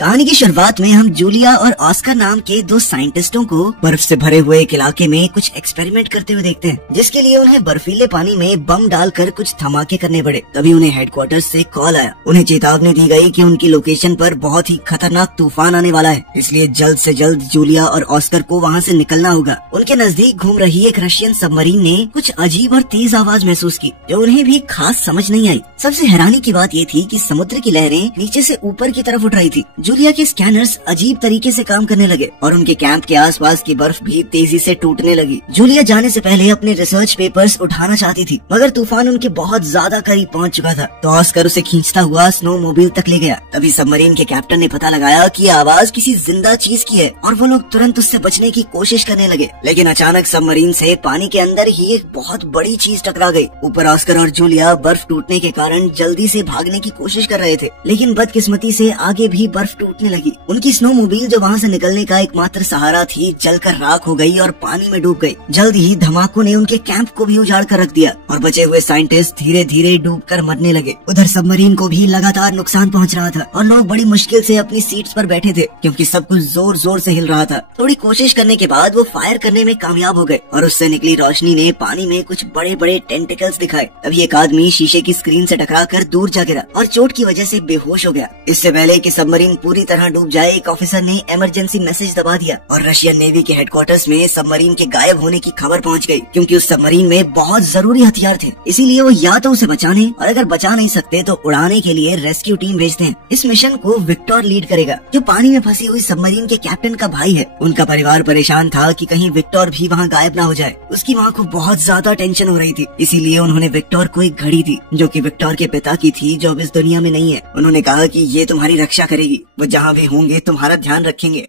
कहानी की शुरुआत में हम जूलिया और ऑस्कर नाम के दो साइंटिस्टों को बर्फ से भरे हुए एक इलाके में कुछ एक्सपेरिमेंट करते हुए देखते हैं, जिसके लिए उन्हें बर्फीले पानी में बम डालकर कुछ धमाके करने पड़े। तभी उन्हें हेडक्वार्टर से कॉल आया। उन्हें चेतावनी दी गई कि उनकी लोकेशन पर बहुत ही खतरनाक तूफान आने वाला है, इसलिए जल्द से जल्द जूलिया और ऑस्कर को वहाँ से निकलना होगा। उनके नजदीक घूम रही एक रशियन सबमरीन ने कुछ अजीब और तेज आवाज महसूस की, जो उन्हें भी खास समझ नहीं आई। सबसे हैरानी की बात ये थी कि समुद्र की लहरें नीचे से ऊपर की तरफ उठ रही थी। जूलिया के स्कैनर्स अजीब तरीके से काम करने लगे और उनके कैंप के आसपास की बर्फ भी तेजी से टूटने लगी। जूलिया जाने से पहले अपने रिसर्च पेपर्स उठाना चाहती थी, मगर तूफान उनके बहुत ज्यादा करीब पहुंच चुका था। तो ऑस्कर उसे खींचता हुआ स्नो मोबाइल तक ले गया। तभी सबमरीन के कैप्टन ने पता लगाया कि ये आवाज किसी जिंदा चीज की है और वो लोग तुरंत उससे बचने की कोशिश करने लगे। लेकिन अचानक सबमरीन से पानी के अंदर ही एक बहुत बड़ी चीज टकरा गई। ऊपर ऑस्कर और जूलिया बर्फ टूटने के कारण जल्दी से भागने की कोशिश कर रहे थे, लेकिन बदकिस्मती से आगे भी बर्फ टूटने लगी। उनकी स्नो मोबाइल जो वहाँ से निकलने का एकमात्र सहारा थी, जलकर राख हो गई और पानी में डूब गई। जल्द ही धमाकों ने उनके कैंप को भी उजाड़ कर रख दिया और बचे हुए साइंटिस्ट धीरे धीरे डूबकर मरने लगे। उधर सबमरीन को भी लगातार नुकसान पहुंच रहा था और लोग बड़ी मुश्किल से अपनी सीट्स पर बैठे थे, क्योंकि सब कुछ जोर जोर से हिल रहा था। थोड़ी कोशिश करने के बाद वो फायर करने में कामयाब हो गए और उससे निकली रोशनी ने पानी में कुछ बड़े बड़े टेंटिकल्स दिखाए। तभी एक आदमी शीशे की स्क्रीन से टकराकर दूर जा गिरा और चोट की वजह से बेहोश हो गया। इससे पहले कि सबमरीन पूरी तरह डूब जाए, एक ऑफिसर ने इमरजेंसी मैसेज दबा दिया और रशियन नेवी के हेडक्वार्टर्स में सबमरीन के गायब होने की खबर पहुंच गई, क्योंकि उस सबमरीन में बहुत जरूरी हथियार थे। इसीलिए वो या तो उसे बचाने और अगर बचा नहीं सकते तो उड़ाने के लिए रेस्क्यू टीम भेजते हैं। इस मिशन को विक्टर लीड करेगा, जो पानी में फंसी हुई सबमरीन के कैप्टन का भाई है। उनका परिवार परेशान था कि कहीं विक्टर भी वहाँ गायब ना हो जाए। उसकी माँ को बहुत ज्यादा टेंशन हो रही थी, इसीलिए उन्होंने विक्टर को एक घड़ी दी, जो कि विक्टर के पिता की थी, जो अब इस दुनिया में नहीं है। उन्होंने कहा कि ये तुम्हारी रक्षा करेगी, वो जहाँ भी होंगे तुम्हारा ध्यान रखेंगे।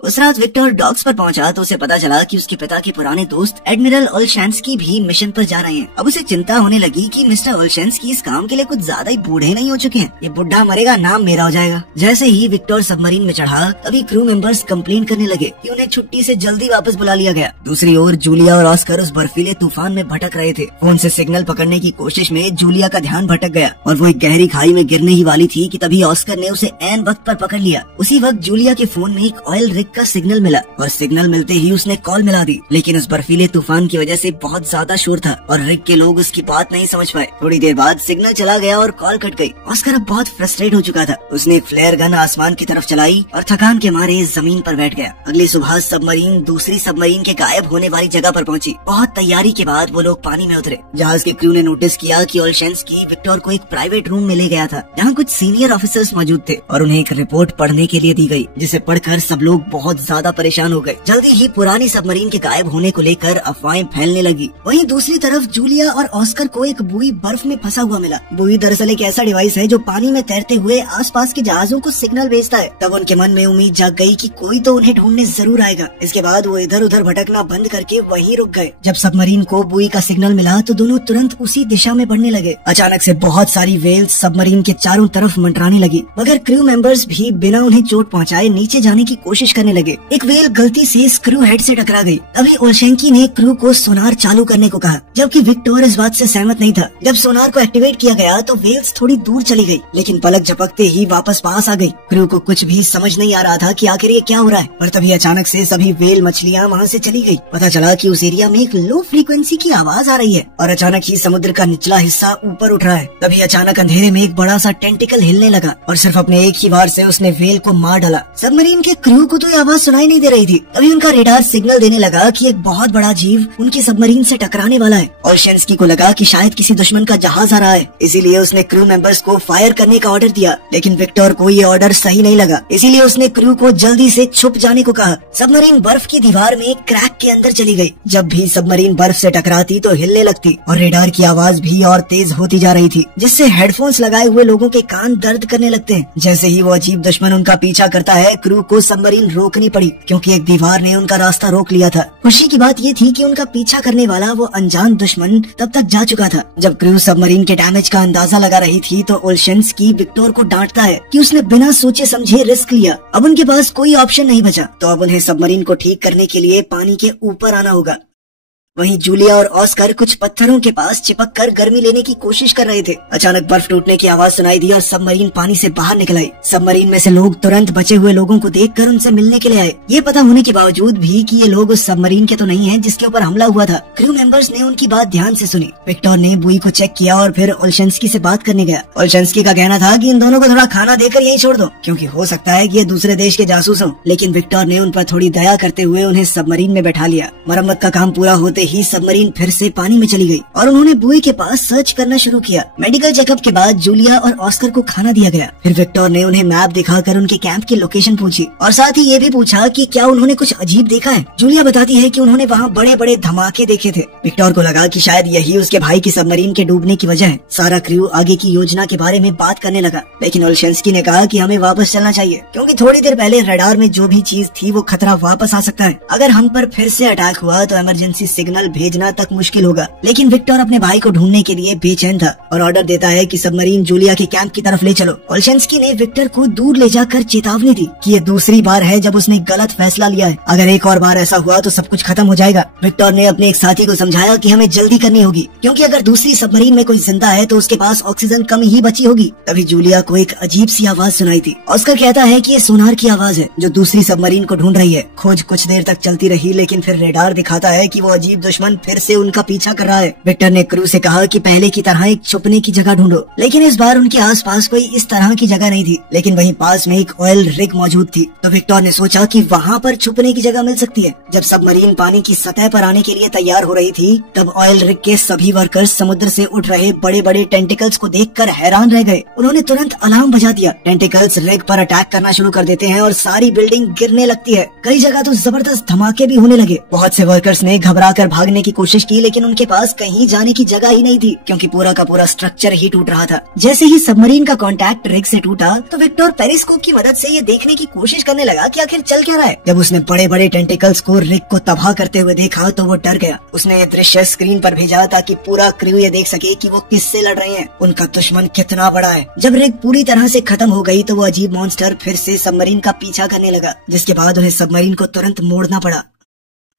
उस रात विक्टर डॉक्स पर पहुंचा तो उसे पता चला कि उसके पिता के पुराने दोस्त एडमिरल ओलशेंस्की भी मिशन पर जा रहे हैं। अब उसे चिंता होने लगी कि मिस्टर ओलशेंस्की इस काम के लिए कुछ ज्यादा ही बूढ़े नहीं हो चुके हैं। ये बुढ़ा मरेगा, नाम मेरा हो जाएगा। जैसे ही विक्टर सबमरीन में चढ़ा, तभी क्रू मेंबर्स कंप्लेन करने लगे कि उन्हें छुट्टी से जल्दी वापस बुला लिया गया। दूसरी ओर जूलिया और ऑस्कर उस बर्फीले तूफान में भटक रहे थे। फोन से सिग्नल पकड़ने की कोशिश में जूलिया का ध्यान भटक गया और वो एक गहरी खाई में गिरने ही वाली थी कि तभी ऑस्कर ने उसे ऐन वक्त पर पकड़ लिया। उसी वक्त जूलिया के फोन में एक ऑयल रिग का सिग्नल मिला और सिग्नल मिलते ही उसने कॉल मिला दी, लेकिन उस बर्फीले तूफान की वजह से बहुत ज्यादा शोर था और रिग के लोग उसकी बात नहीं समझ पाए। थोड़ी देर बाद सिग्नल चला गया और कॉल कट गई। ऑस्कर अब बहुत फ्रस्ट्रेट हो चुका था। उसने एक फ्लेयर गन आसमान की तरफ चलाई और थकान के मारे जमीन पर बैठ गया। अगली सुबह सबमरीन दूसरी सबमरीन के गायब होने वाली जगह पर पहुंची। बहुत तैयारी के बाद वो लोग पानी में उतरे। जहाज के क्रू ने नोटिस किया कि ओलशेंस्की विक्टर को एक प्राइवेट रूम में ले गया था, जहाँ कुछ सीनियर ऑफिसर्स मौजूद थे और उन्हें एक रिपोर्ट पढ़ने के लिए दी गई, जिसे पढ़कर सब लोग बहुत ज्यादा परेशान हो गए। जल्दी ही पुरानी सबमरीन के गायब होने को लेकर अफवाहें फैलने लगी। वहीं दूसरी तरफ जूलिया और ऑस्कर को एक बुई बर्फ में फंसा हुआ मिला। बुई दरअसल एक ऐसा डिवाइस है जो पानी में तैरते हुए आसपास के जहाजों को सिग्नल भेजता है। तब उनके मन में उम्मीद जाग गई कि कोई तो उन्हें ढूंढने जरूर आएगा। इसके बाद वो इधर उधर भटकना बंद करके वहीं रुक गए। जब सबमरीन को बुई का सिग्नल मिला तो दोनों तुरंत उसी दिशा में बढ़ने लगे। अचानक से बहुत सारी वेल्स सबमरीन के चारों तरफ मंडराने लगी, मगर क्रू मेंबर्स भी बिना उन्हें चोट पहुंचाए नीचे जाने की कोशिश करने लगे। एक वेल गलती से क्रू हेड से टकरा गई। तभी ओलशेंकी ने क्रू को सोनार चालू करने को कहा, जबकि विक्टर इस बात से सहमत नहीं था। जब सोनार को एक्टिवेट किया गया तो वेल्स थोड़ी दूर चली गई, लेकिन पलक झपकते ही वापस पास आ गई। क्रू को कुछ भी समझ नहीं आ रहा था कि आखिर ये क्या हो रहा है, पर तभी अचानक से सभी वेल मछलियाँ वहाँ से चली गई। पता चला कि उस एरिया में एक लो फ्रीक्वेंसी की आवाज आ रही है और अचानक ही समुद्र का निचला हिस्सा ऊपर उठ रहा है। तभी अचानक अंधेरे में एक बड़ा सा टेंटिकल हिलने लगा और सिर्फ अपने एक ही वार से उसने वेल को मार डाला। सबमरीन के क्रू को तो ये आवाज सुनाई नहीं दे रही थी। तभी उनका रेडार सिग्नल देने लगा कि एक बहुत बड़ा जीव उनकी सबमरीन से टकराने वाला है। ओलशेंस्की को लगा कि शायद किसी दुश्मन का जहाज आ रहा है, इसीलिए उसने क्रू मेंबर्स को फायर करने का ऑर्डर दिया। लेकिन विक्टर को ये ऑर्डर सही नहीं लगा, इसीलिए उसने क्रू को जल्दी से छुप जाने को कहा। सबमरीन बर्फ की दीवार में एक क्रैक के अंदर चली गई। जब भी सबमरीन बर्फ से टकराती तो हिलने लगती और रेडार की आवाज भी और तेज होती जा रही थी, जिससे हेडफोन्स लगाए हुए लोगों के कान दर्द करने लगते हैं। जैसे ही वो अजीब दुश्मन उनका पीछा करता है, क्रू को सबमरीन रोकनी पड़ी, क्योंकि एक दीवार ने उनका रास्ता रोक लिया था। खुशी की बात ये थी कि उनका पीछा करने वाला वो अनजान दुश्मन तब तक जा चुका था। जब क्रू सबमरीन के डैमेज का अंदाजा लगा रही थी तो ओलशेंस्की विक्टर को डांटता है कि उसने बिना सोचे समझे रिस्क लिया। अब उनके पास कोई ऑप्शन नहीं बचा, तो अब उन्हें सबमरीन को ठीक करने के लिए पानी के ऊपर आना होगा। वहीं जूलिया और ऑस्कर कुछ पत्थरों के पास चिपक कर गर्मी लेने की कोशिश कर रहे थे। अचानक बर्फ टूटने की आवाज सुनाई दी और सबमरीन पानी से बाहर निकल आई। सबमरीन में से लोग तुरंत बचे हुए लोगों को देखकर उनसे मिलने के लिए आए। ये पता होने के बावजूद भी कि ये लोग उस सबमरीन के तो नहीं हैं जिसके ऊपर हमला हुआ था। क्रू मेंबर्स ने उनकी बात ध्यान से सुनी। विक्टर ने बुई को चेक किया और फिर ओल्शेंस्की से बात करने गया। ओल्शेंस्की का कहना था कि इन दोनों को थोड़ा खाना देकर यहीं छोड़ दो, क्योंकि हो सकता है कि ये दूसरे देश के जासूस हों। लेकिन विक्टर ने उन पर थोड़ी दया करते हुए उन्हें सबमरीन में बैठा लिया। मरम्मत का काम पूरा होते ही सबमरीन फिर से पानी में चली गई और उन्होंने बुई के पास सर्च करना शुरू किया। मेडिकल चेकअप के बाद जूलिया और ऑस्कर को खाना दिया गया। फिर विक्टर ने उन्हें मैप दिखाकर उनके कैंप की लोकेशन पूछी और साथ ही ये भी पूछा कि क्या उन्होंने कुछ अजीब देखा है। जूलिया बताती है कि उन्होंने वहाँ बड़े बड़े धमाके देखे थे। विक्टर को लगा कि शायद यही उसके भाई की सबमरीन के डूबने की वजह है। सारा क्रू आगे की योजना के बारे में बात करने लगा, लेकिन ओल्शेंस्की ने कहा कि हमें वापस चलना चाहिए, क्योंकि थोड़ी देर पहले रडार में जो भी चीज थी वो खतरा वापस आ सकता है। अगर हम पर फिर से अटैक हुआ तो इमरजेंसी सिग्नल भेजना तक मुश्किल होगा। लेकिन विक्टर अपने भाई को ढूंढने के लिए बेचैन था और ऑर्डर देता है कि सबमरीन जूलिया के कैंप की तरफ ले चलो। ओल्शेंस्की ने विक्टर को दूर ले जाकर चेतावनी दी कि ये दूसरी बार है जब उसने गलत फैसला लिया है। अगर एक और बार ऐसा हुआ तो सब कुछ खत्म हो जाएगा। विक्टर ने अपने एक साथी को समझाया कि हमें जल्दी करनी होगी, क्योंकि अगर दूसरी सबमरीन में कोई जिंदा है तो उसके पास ऑक्सीजन कम ही बची होगी। तभी जूलिया को एक अजीब सी आवाज सुनाई थी। ऑस्कर कहता है कि ये सोनार की आवाज है जो दूसरी सबमरीन को ढूंढ रही है। खोज कुछ देर तक चलती रही, लेकिन फिर रेडार दिखाता है कि वो अजीब दुश्मन फिर से उनका पीछा कर रहा है। विक्टर ने क्रू से कहा कि पहले की तरह एक छुपने की जगह ढूंढो, लेकिन इस बार उनके आसपास कोई इस तरह की जगह नहीं थी। लेकिन वहीं पास में एक ऑयल रिग मौजूद थी, तो विक्टर ने सोचा कि वहाँ पर छुपने की जगह मिल सकती है। जब सबमरीन पानी की सतह पर आने के लिए तैयार हो रही थी, तब ऑयल रिग के सभी वर्कर्स समुद्र से उठ रहे बड़े बड़े टेंटिकल्स को देखकर हैरान रह गए। उन्होंने तुरंत अलार्म बजा दिया। टेंटिकल्स रिग पर अटैक करना शुरू कर देते हैं और सारी बिल्डिंग गिरने लगती है। कई जगह तो जबरदस्त धमाके भी होने लगे। बहुत से वर्कर्स ने घबराकर भागने की कोशिश की, लेकिन उनके पास कहीं जाने की जगह ही नहीं थी, क्योंकि पूरा का पूरा स्ट्रक्चर ही टूट रहा था। जैसे ही सबमरीन का कांटेक्ट रिग से टूटा तो विक्टर पेरिस्कोप की मदद से ये देखने की कोशिश करने लगा कि आखिर चल क्या रहा है। जब उसने बड़े बड़े टेंटिकल्स को रिग को तबाह करते हुए देखा तो वो डर गया। उसने ये दृश्य स्क्रीन पर भेजा ताकि पूरा क्रू ये देख सके कि वो किससे लड़ रहे हैं, उनका दुश्मन कितना बड़ा है। जब रिग पूरी तरह से खत्म हो गई तो वो अजीब मॉन्स्टर फिर से सबमरीन का पीछा करने लगा, जिसके बाद उन्हें सबमरीन को तुरंत मोड़ना पड़ा।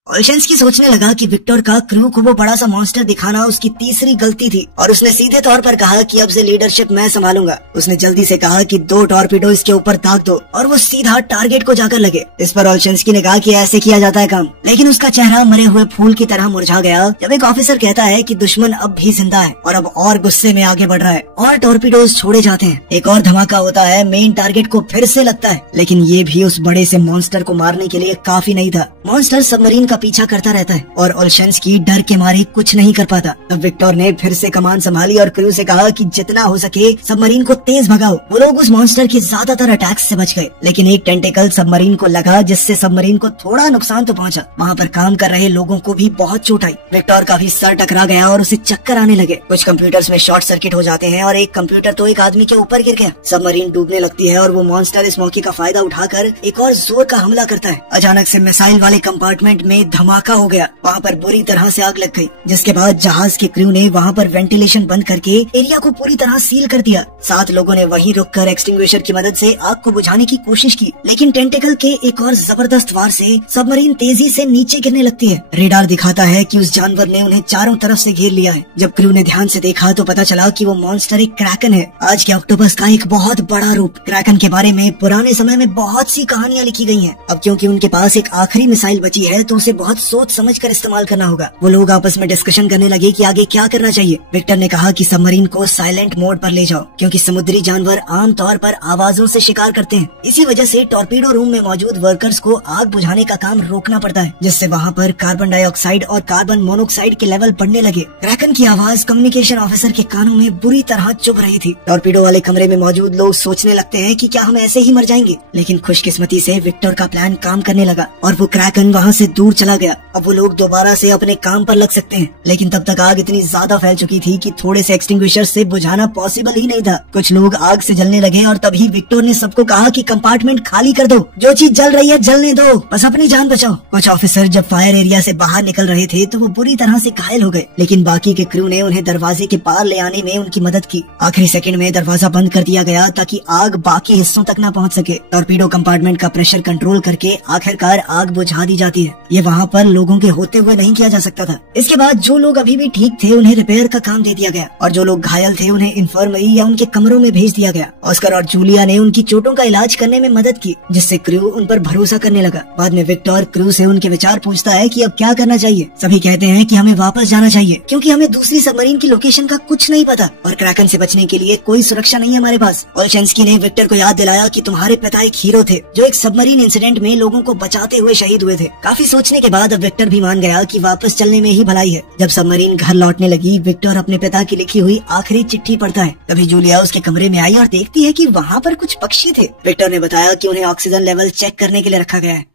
ओल्शेंस्की सोचने लगा कि विक्टर का क्रू को वो बड़ा सा मॉन्स्टर दिखाना उसकी तीसरी गलती थी और उसने सीधे तौर पर कहा कि अब से लीडरशिप मैं संभालूंगा। उसने जल्दी से कहा कि 2 टॉर्पीडो इसके ऊपर दाग दो और वो सीधा टारगेट को जाकर लगे। इस पर ओल्शेंस्की ने कहा कि ऐसे किया जाता है काम, लेकिन उसका चेहरा मरे हुए फूल की तरह मुरझा गया जब एक ऑफिसर कहता है कि दुश्मन अब भी जिंदा है और अब और गुस्से में आगे बढ़ रहा है और टॉर्पीडोज छोड़े जाते हैं। एक और धमाका होता है, मेन टारगेट को फिर से लगता है, लेकिन ये भी उस बड़े से मॉन्स्टर को मारने के लिए काफी नहीं था। मॉन्स्टर सबमरीन का पीछा करता रहता है और ओल्शेंस्की डर के मारे कुछ नहीं कर पाता। तब विक्टर ने फिर से कमान संभाली और क्रू से कहा कि जितना हो सके सबमरीन को तेज भगाओ। वो लोग उस मॉन्स्टर के ज्यादातर अटैक्स से बच गए, लेकिन एक टेंटिकल सबमरीन को लगा, जिससे सबमरीन को थोड़ा नुकसान तो पहुंचा। वहाँ पर काम कर रहे लोगों को भी बहुत चोट आई। विक्टर का भी सर टकरा गया और उसे चक्कर आने लगे। कुछ कंप्यूटर्स में शॉर्ट सर्किट हो जाते हैं और एक कंप्यूटर तो एक आदमी के ऊपर गिर गया। सबमरीन डूबने लगती है और वो मॉन्स्टर इस मौके का फायदा उठाकर एक और जोर का हमला करता है। अचानक से मिसाइल वाले कंपार्टमेंट में धमाका हो गया। वहाँ पर बुरी तरह से आग लग गई, जिसके बाद जहाज के क्रू ने वहाँ पर वेंटिलेशन बंद करके एरिया को पूरी तरह सील कर दिया। 7 लोगों ने वहीं रुककर एक्सटिंग्विशर की मदद से आग को बुझाने की कोशिश की, लेकिन टेंटिकल के एक और जबरदस्त वार से सबमरीन तेजी से नीचे गिरने लगती है। रेडार दिखाता है कि उस जानवर ने उन्हें चारों तरफ से घेर लिया है। जब क्रू ने ध्यान से देखा तो पता चला कि वो मॉन्स्टर एक क्रैकन है, आज के ऑक्टोपस का एक बहुत बड़ा रूप। क्रैकन के बारे में पुराने समय में बहुत सी कहानियाँ लिखी गई हैं। अब क्योंकि उनके पास एक आखिरी मिसाइल बची है तो उसे बहुत सोच समझ कर इस्तेमाल करना होगा। वो लोग आपस में डिस्कशन करने लगे कि आगे क्या करना चाहिए। विक्टर ने कहा कि सबमरीन को साइलेंट मोड पर ले जाओ, क्योंकि समुद्री जानवर आमतौर पर आवाजों से शिकार करते हैं। इसी वजह से टॉर्पीडो रूम में मौजूद वर्कर्स को आग बुझाने का काम रोकना पड़ता है, जिससे वहाँ पर कार्बन डाइऑक्साइड और कार्बन मोनोऑक्साइड के लेवल बढ़ने लगे। क्रैकन की आवाज कम्युनिकेशन ऑफिसर के कानों में बुरी तरह चुभ रही थी। टॉर्पीडो वाले कमरे में मौजूद लोग सोचने लगते हैं कि क्या हम ऐसे ही मर जाएंगे, लेकिन खुशकिस्मती से विक्टर का प्लान काम करने लगा और वो क्रैकन वहाँ से दूर चला गया। अब वो लोग दोबारा से अपने काम पर लग सकते हैं, लेकिन तब तक आग इतनी ज्यादा फैल चुकी थी कि थोड़े से एक्सटिंग्विशर से बुझाना पॉसिबल ही नहीं था। कुछ लोग आग से जलने लगे और तभी विक्टर ने सबको कहा कि कंपार्टमेंट खाली कर दो, जो चीज जल रही है जलने दो, बस अपनी जान बचाओ। कुछ ऑफिसर जब फायर एरिया से बाहर निकल रहे थे तो वो बुरी तरह से घायल हो गए, लेकिन बाकी के क्रू ने उन्हें दरवाजे के पार ले आने में उनकी मदद की। आखिरी सेकंड में दरवाजा बंद कर दिया गया ताकि आग बाकी हिस्सों तक न पहुंच सके। टॉर्पीडो कंपार्टमेंट का प्रेशर कंट्रोल करके आखिरकार आग बुझा दी जाती है। ये वहाँ पर लोगों के होते हुए नहीं किया जा सकता था। इसके बाद जो लोग अभी भी ठीक थे उन्हें रिपेयर का काम दे दिया गया और जो लोग घायल थे उन्हें इन्फर्मरी या उनके कमरों में भेज दिया गया। ऑस्कर और जूलिया ने उनकी चोटों का इलाज करने में मदद की, जिससे क्रू उन पर भरोसा करने लगा। बाद में विक्टर क्रू से उनके विचार पूछता है कि अब क्या करना चाहिए। सभी कहते हैं कि हमें वापस जाना चाहिए क्योंकि हमें दूसरी सबमरीन की लोकेशन का कुछ नहीं पता और क्रैकन से बचने के लिए कोई सुरक्षा नहीं है हमारे पास। ओलशेंस्की ने विक्टर को याद दिलाया कि तुम्हारे पिता एक हीरो थे जो एक सबमरीन इंसिडेंट में लोगों को बचाते हुए शहीद हुए थे। काफी सोचने के बाद अब विक्टर भी मान गया कि वापस चलने में ही भलाई है। जब सबमरीन घर लौटने लगी, विक्टर अपने पिता की लिखी हुई आखिरी चिट्ठी पढ़ता है। तभी जूलिया उसके कमरे में आई और देखती है कि वहाँ पर कुछ पक्षी थे। विक्टर ने बताया कि उन्हें ऑक्सीजन लेवल चेक करने के लिए रखा गया है।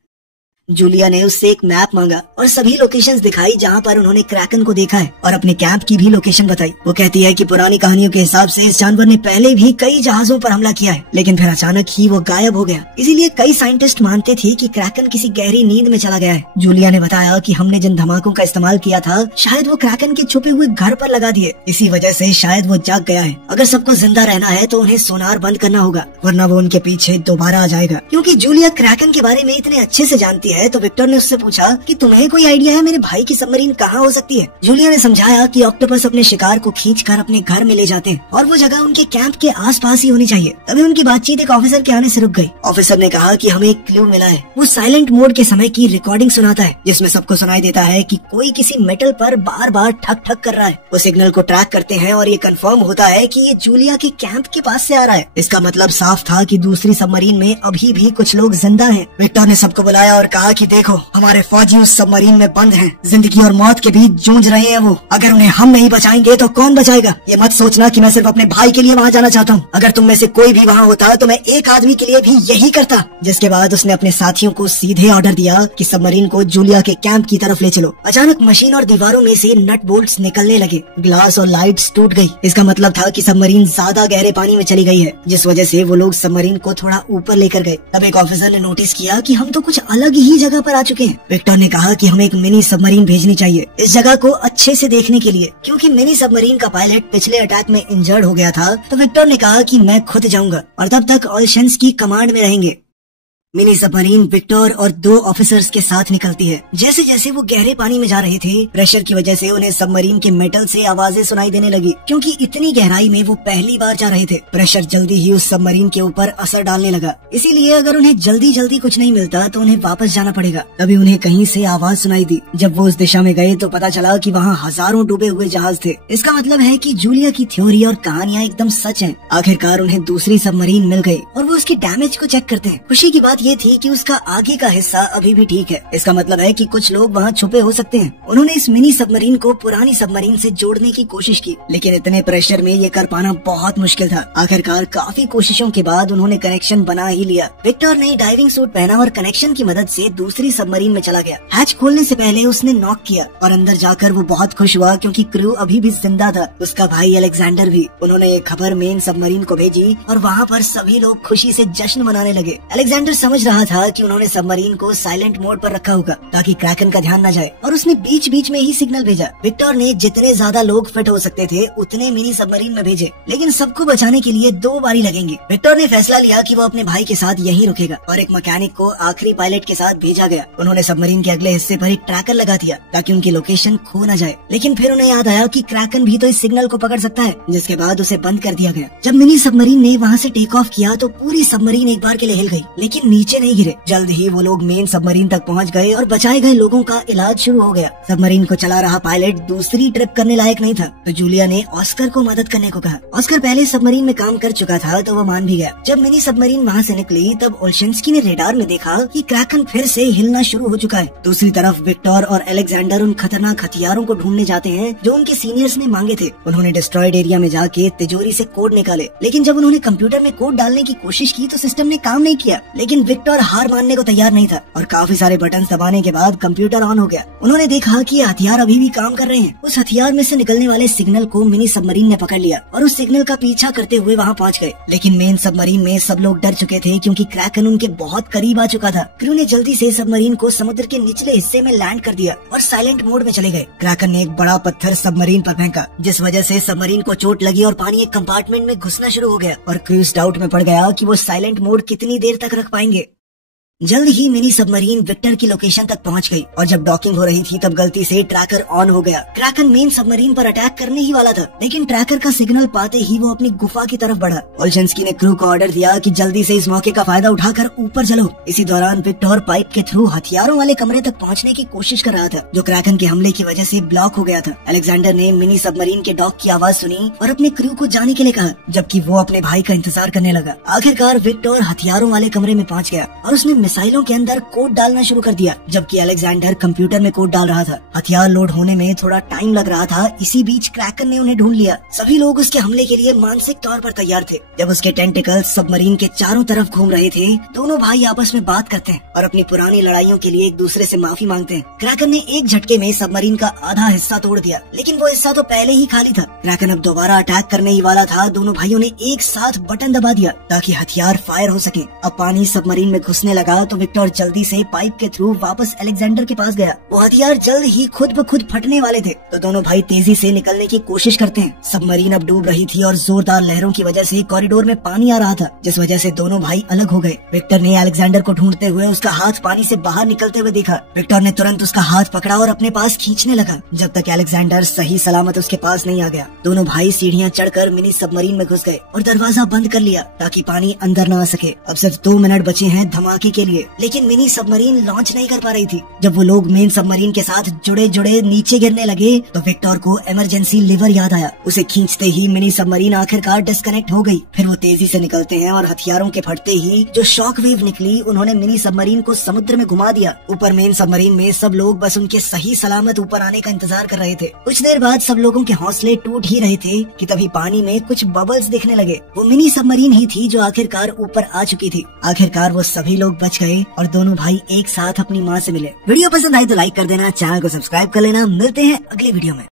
जूलिया ने उससे एक मैप मांगा और सभी लोकेशंस दिखाई जहां पर उन्होंने क्रैकन को देखा है और अपने कैंप की भी लोकेशन बताई। वो कहती है कि पुरानी कहानियों के हिसाब से इस जानवर ने पहले भी कई जहाजों पर हमला किया है, लेकिन फिर अचानक ही वो गायब हो गया। इसीलिए कई साइंटिस्ट मानते थे कि क्रैकन किसी गहरी नींद में चला गया है। जूलिया ने बताया कि हमने जिन धमाकों का इस्तेमाल किया था शायद वो क्रैकन के छुपे हुए घर पर लगा दिए, इसी वजह से शायद वो जाग गया है। अगर सबको जिंदा रहना है तो उन्हें सोनार बंद करना होगा, वरना वो उनके पीछे दोबारा आ जाएगा। क्योंकि जूलिया क्रैकन के बारे में इतने अच्छे से जानती है तो विक्टर ने उससे पूछा कि तुम्हें कोई आइडिया है मेरे भाई की सबमरीन कहाँ हो सकती है। जूलिया ने समझाया कि ऑक्टोपस अपने शिकार को खींचकर अपने घर में ले जाते हैं और वो जगह उनके कैंप के आसपास ही होनी चाहिए। तभी उनकी बातचीत एक ऑफिसर के आने से रुक गई। ऑफिसर ने कहा कि हमें एक क्लू मिला है। वो साइलेंट मोड के समय की रिकॉर्डिंग सुनाता है जिसमें सबको सुनाई देता है कि कोई किसी मेटल पर बार बार ठक ठक कर रहा है। वो सिग्नल को ट्रैक करते हैं और ये कंफर्म होता है कि ये जूलिया के कैंप के पास से आ रहा है। इसका मतलब साफ था कि दूसरी सबमरीन में अभी भी कुछ लोग जिंदा हैं। विक्टर ने सबको बुलाया और कहा कि देखो, हमारे फौजी उस सबमरीन में बंद हैं, जिंदगी और मौत के बीच जूझ रहे हैं वो। अगर उन्हें हम नहीं बचाएंगे तो कौन बचाएगा? ये मत सोचना कि मैं सिर्फ अपने भाई के लिए वहाँ जाना चाहता हूँ। अगर तुम में से कोई भी वहाँ होता तो मैं एक आदमी के लिए भी यही करता। जिसके बाद उसने अपने साथियों को सीधे ऑर्डर दिया कि सबमरीन को जूलिया के कैंप की तरफ ले चलो। अचानक मशीन और दीवारों में से नट बोल्ट्स निकलने लगे, ग्लास और लाइट्स टूट गई। इसका मतलब था कि सबमरीन ज्यादा गहरे पानी में चली गई है, जिस वजह से वो लोग सबमरीन को थोड़ा ऊपर लेकर गए। तब एक ऑफिसर ने नोटिस किया कि हम तो कुछ अलग ही जगह पर आ चुके हैं। विक्टर ने कहा कि हमें एक मिनी सबमरीन भेजनी चाहिए इस जगह को अच्छे से देखने के लिए। क्योंकि मिनी सबमरीन का पायलट पिछले अटैक में इंजर्ड हो गया था, तो विक्टर ने कहा कि मैं खुद जाऊंगा और तब तक ओलशेंस्की कमांड में रहेंगे। मिनी सबमरीन विक्टर और 2 ऑफिसर्स के साथ निकलती है। जैसे जैसे वो गहरे पानी में जा रहे थे, प्रेशर की वजह से उन्हें सबमरीन के मेटल से आवाजें सुनाई देने लगी। क्योंकि इतनी गहराई में वो पहली बार जा रहे थे, प्रेशर जल्दी ही उस सबमरीन के ऊपर असर डालने लगा। इसीलिए अगर उन्हें जल्दी जल्दी कुछ नहीं मिलता तो उन्हें वापस जाना पड़ेगा। तभी उन्हें कहीं से आवाज सुनाई दी। जब वो उस दिशा में गए तो पता चला कि वहाँ हजारों डूबे हुए जहाज थे। इसका मतलब है कि जूलिया की थ्योरी और कहानियाँ एकदम सच है। आखिरकार उन्हें दूसरी सबमरीन मिल गई और वो उसकी डैमेज को चेक करते हैं। खुशी की बात ये थी कि उसका आगे का हिस्सा अभी भी ठीक है। इसका मतलब है कि कुछ लोग वहाँ छुपे हो सकते हैं। उन्होंने इस मिनी सबमरीन को पुरानी सबमरीन से जोड़ने की कोशिश की, लेकिन इतने प्रेशर में ये कर पाना बहुत मुश्किल था। आखिरकार काफी कोशिशों के बाद उन्होंने कनेक्शन बना ही लिया। विक्टर ने डाइविंग सूट पहना और कनेक्शन की मदद से दूसरी सबमरीन में चला गया। हैच खोलने से पहले उसने नॉक किया और अंदर जाकर वो बहुत खुश हुआ क्योंकि क्रू अभी भी जिंदा था, उसका भाई अलेक्जेंडर भी। उन्होंने एक खबर मेन सबमरीन को भेजी और वहाँ पर सभी लोग खुशी से जश्न मनाने लगे। अलेक्जेंडर समझ रहा था कि उन्होंने सबमरीन को साइलेंट मोड पर रखा होगा ताकि क्रैकन का ध्यान न जाए, और उसने बीच बीच में ही सिग्नल भेजा। विक्टर ने जितने ज्यादा लोग फिट हो सकते थे उतने मिनी सबमरीन में भेजे, लेकिन सबको बचाने के लिए 2 बारी लगेंगी। विक्टर ने फैसला लिया कि वो अपने भाई के साथ यहीं रुकेगा और एक मैकेनिक को आखिरी पायलट के साथ भेजा गया। उन्होंने सबमरीन के अगले हिस्से पर एक ट्रैकर लगा दिया ताकि उनकी लोकेशन खो न जाए। लेकिन फिर उन्हें याद आया कि क्रैकन भी तो इस सिग्नल को पकड़ सकता है, जिसके बाद उसे बंद कर दिया गया। जब मिनी सबमरीन ने वहाँ से टेक ऑफ किया तो पूरी सबमरीन एक बार के लिए हिल गई, लेकिन नीचे नहीं गिरे। जल्द ही वो लोग मेन सबमरीन तक पहुंच गए और बचाए गए लोगों का इलाज शुरू हो गया। सबमरीन को चला रहा पायलट दूसरी ट्रिप करने लायक नहीं था, तो जूलिया ने ऑस्कर को मदद करने को कहा। ऑस्कर पहले सबमरीन में काम कर चुका था तो वो मान भी गया। जब मिनी सबमरीन वहाँ से निकली तब ओलशेंस्की ने रेडार में देखा कि क्रैकन फिर से हिलना शुरू हो चुका है। दूसरी तरफ विक्टर और अलेक्जेंडर उन खतरनाक हथियारों को ढूंढने जाते हैं जो उनके सीनियर्स ने मांगे थे। उन्होंने डिस्ट्रॉयड एरिया में जाके तिजोरी से कोड निकाले, लेकिन जब उन्होंने कंप्यूटर में कोड डालने की कोशिश की तो सिस्टम ने काम नहीं किया। लेकिन विक्टर हार मानने को तैयार नहीं था और काफी सारे बटन दबाने के बाद कंप्यूटर ऑन हो गया। उन्होंने देखा कि हथियार अभी भी काम कर रहे हैं। उस हथियार में से निकलने वाले सिग्नल को मिनी सबमरीन ने पकड़ लिया और उस सिग्नल का पीछा करते हुए वहाँ पहुँच गए। लेकिन मेन सबमरीन में सब लोग डर चुके थे क्योंकि क्रैकन उनके बहुत करीब आ चुका था। क्रू ने जल्दी से सबमरीन को समुद्र के निचले हिस्से में लैंड कर दिया और साइलेंट मोड में चले गए। क्रैकन ने एक बड़ा पत्थर सबमरीन पर फेंका, जिस वजह से सबमरीन को चोट लगी और पानी एक कंपार्टमेंट में घुसना शुरू हो गया और क्रूज डाउट में पड़ गया कि वो साइलेंट मोड कितनी देर तक रख पाएंगे। जल्द ही मिनी सबमरीन विक्टर की लोकेशन तक पहुंच गई और जब डॉकिंग हो रही थी तब गलती से ट्रैकर ऑन हो गया। क्रैकन मेन सबमरीन पर अटैक करने ही वाला था, लेकिन ट्रैकर का सिग्नल पाते ही वो अपनी गुफा की तरफ बढ़ा। ओल्शेंस्की ने क्रू को ऑर्डर दिया कि जल्दी से इस मौके का फायदा उठाकर ऊपर चलो। इसी दौरान विक्टर पाइप के थ्रू हथियारों वाले कमरे तक पहुंचने की कोशिश कर रहा था, जो क्रैकन के हमले की वजह से ब्लॉक हो गया था। अलेक्जेंडर ने मिनी सबमरीन के डॉक की आवाज सुनी और अपने क्रू को जाने के लिए कहा, जबकि वो अपने भाई का इंतजार करने लगा। आखिरकार विक्टर हथियारों वाले कमरे में पहुंच गया और उसने मिसाइलों के अंदर कोड डालना शुरू कर दिया, जबकि अलेक्जेंडर कंप्यूटर में कोड डाल रहा था। हथियार लोड होने में थोड़ा टाइम लग रहा था। इसी बीच क्रैकन ने उन्हें ढूंढ लिया। सभी लोग उसके हमले के लिए मानसिक तौर पर तैयार थे। जब उसके टेंटिकल्स सबमरीन के चारों तरफ घूम रहे थे, दोनों भाई आपस में बात करते हैं और अपनी पुरानी लड़ाइयों के लिए एक दूसरे से माफी मांगते हैं। क्रैकन ने एक झटके में सबमरीन का आधा हिस्सा तोड़ दिया, लेकिन वो हिस्सा तो पहले ही खाली था। क्रैकन अब दोबारा अटैक करने ही वाला था। दोनों भाइयों ने एक साथ बटन दबा दिया ताकि हथियार फायर हो सके। अब पानी सबमरीन में घुसने लगा तो विक्टर जल्दी से पाइप के थ्रू वापस अलेक्जेंडर के पास गया। वो हथियार जल्द ही खुद ब खुद फटने वाले थे, तो दोनों भाई तेजी से निकलने की कोशिश करते हैं। सबमरीन अब डूब रही थी और जोरदार लहरों की वजह से कॉरिडोर में पानी आ रहा था, जिस वजह से दोनों भाई अलग हो गए। विक्टर ने अलेक्जेंडर को ढूंढते हुए उसका हाथ पानी से बाहर निकलते हुए देखा। विक्टर ने तुरंत उसका हाथ पकड़ा और अपने पास खींचने लगा, जब तक अलेक्जेंडर सही सलामत उसके पास नहीं आ गया। दोनों भाई सीढ़ियां चढ़कर मिनी सबमरीन में घुस गए और दरवाजा बंद कर लिया ताकि पानी अंदर न आ सके। अब सिर्फ 2 मिनट बचे हैं धमाके के लिए, लेकिन मिनी सबमरीन लॉन्च नहीं कर पा रही थी। जब वो लोग मेन सबमरीन के साथ जुड़े जुड़े नीचे गिरने लगे तो विक्टर को इमरजेंसी लीवर याद आया। उसे खींचते ही मिनी सबमरीन आखिरकार डिस्कनेक्ट हो गई। फिर वो तेजी से निकलते हैं और हथियारों के फटते ही जो शॉक वेव निकली, उन्होंने मिनी सबमरीन को समुद्र में घुमा दिया। ऊपर मेन सबमरीन में सब लोग बस उनके सही सलामत ऊपर आने का इंतजार कर रहे थे। कुछ देर बाद सब लोगों के हौसले टूट ही रहे थे कि तभी पानी में कुछ बबल्स दिखने लगे। वो मिनी सबमरीन ही थी जो आखिरकार ऊपर आ चुकी थी। आखिरकार वो सभी लोग बच गए और दोनों भाई एक साथ अपनी माँ से मिले। वीडियो पसंद आई तो लाइक कर देना, चैनल को सब्सक्राइब कर लेना। मिलते हैं अगले वीडियो में।